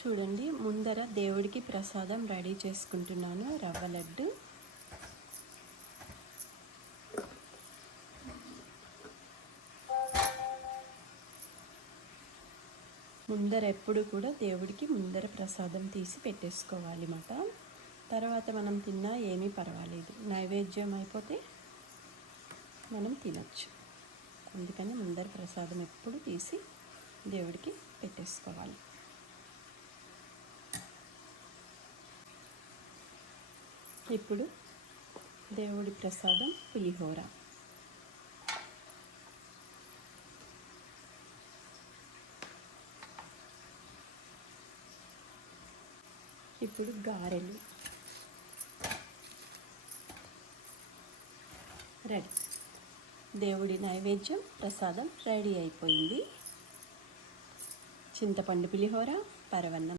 చూడండి, ముందర దేవుడికి ప్రసాదం రెడీ చేసుకుంటున్నాను. రవ్వ లడ్డు. ముందర ఎప్పుడు కూడా దేవుడికి ముందర ప్రసాదం తీసి పెట్టేసుకోవాలి మాట. తర్వాత మనం తిన్నా ఏమీ పర్వాలేదు, నైవేద్యం అయిపోతే మనం తినచ్చు. అందుకని ముందర ప్రసాదం ఎప్పుడు తీసి దేవుడికి పెట్టేసుకోవాలి. ఇప్పుడు దేవుడి ప్రసాదం పులిహోర. ఇప్పుడు గారెలు రెడీ. దేవుడి నైవేద్యం ప్రసాదం రెడీ అయిపోయింది. చింతపండు పులిహోర, పరవన్నం.